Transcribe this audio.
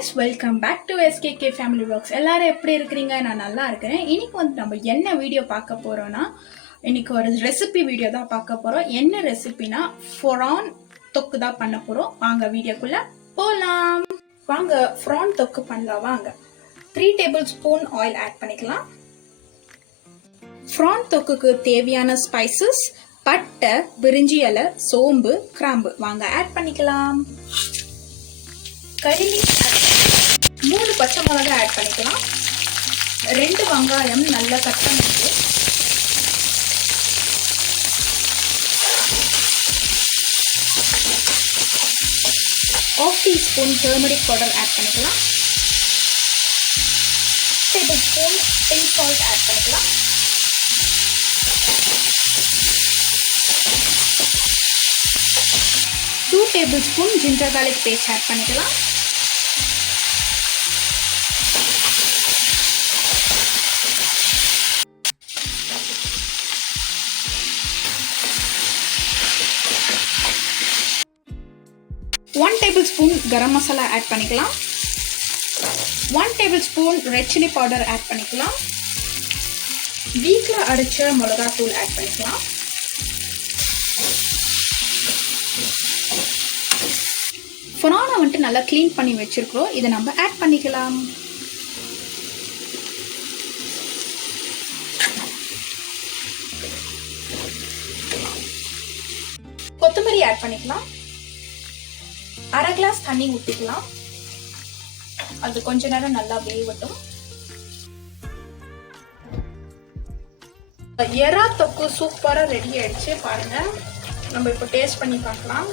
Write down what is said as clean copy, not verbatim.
Friends, welcome back to SKK family vlogs. எல்லாரும் எப்படி இருக்கிறீங்க? நான் நல்லா இருக்கிறேன். இன்னைக்கு வந்து நம்ம என்ன வீடியோ பார்க்க போறோம்னா, இன்னைக்கு ஒரு ரெசிபி வீடியோ தான் பார்க்க போறோம். என்ன ரெசிபினா ஃப்ரான் தொக்கு தான் பண்ண போறோம். வாங்க வீடியோக்குள்ள போலாம். வாங்க ஃப்ரான் தொக்கு பண்ணலாம். வாங்க 3 டேபிள் ஸ்பூன் ஆயில் ஆட் பண்ணிக்கலாம். ஃப்ரான் தொக்குக்கு தேவையான ஸ்பைசஸ் பட்டை, பிரிஞ்சி இலை, சோம்பு, கிராம்பு வாங்க ஆட் பண்ணிக்கலாம். கறி 3 பச்சை மிளகாய் ஆட் பண்ணிக்கலாம். 2 வெங்காயம் நல்லா கட் பண்ணிட்டு ½ டீஸ்பூன் டர்மரிக் பவுடர் ஆட் பண்ணிக்கலாம். Tablespoon pink salt add பண்ணிக்கலாம். Two tablespoon ginger garlic paste add பண்ணிக்கலாம். One tablespoon garam masala add பண்ணிக்கலாம். 1 tablespoon red chilli powder add பண்ணிக்கலாம். வீட்டில் அரைச்ச மிளகாத்தூள் ஆட் பண்ணிக்கலாம். ஃப்ரானை வந்துட்டு நல்லா க்ளீன் பண்ணி வச்சிருக்கிறோம். இதை நம்ம ஆட் பண்ணிக்கலாம். கொத்தமல்லி ஆட் பண்ணிக்கலாம். அரை கிளாஸ் தண்ணி ஊற்றிக்கலாம். அது கொஞ்ச நேரம் நல்லா வேகட்டும். எறா தொக்கு சூப்பரா ரெடி ஆயிடுச்சு பாருங்க. நம்ம இப்போ டேஸ்ட் பண்ணி பார்க்கலாம்.